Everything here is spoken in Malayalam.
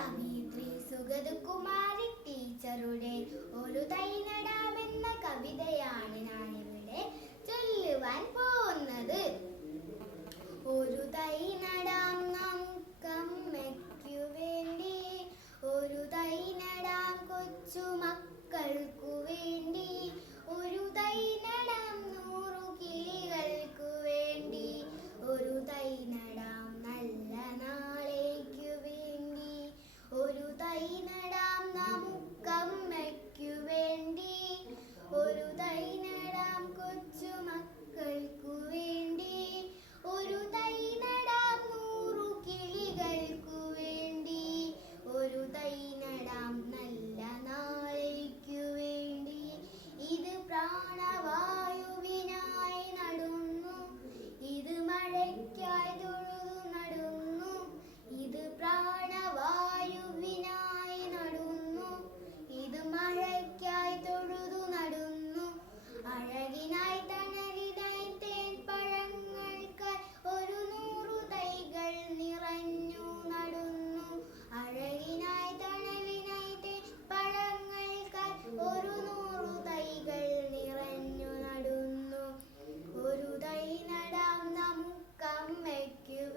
കവിയത്രി സുഗതകുമാരി ടീച്ചറുടെ ഒരു തൈ നടാമെന്ന കവിതയാണ് ഞാൻ ഇവിടെ ചൊല്ലുവാൻ പോകുന്നത്. ഒരു തൈ നടാം നമുക്കമ്മയ്ക്കു ഒരു തൈ നടാം കൊച്ചു മക്കൾക്കു വേണ്ടി. ഒരു തൈ നടാം നൂറു കിളികൾക്കു വേണ്ടി. ഒരു തൈ നടാം கை நடாம் நாமுக்கம் Thank you.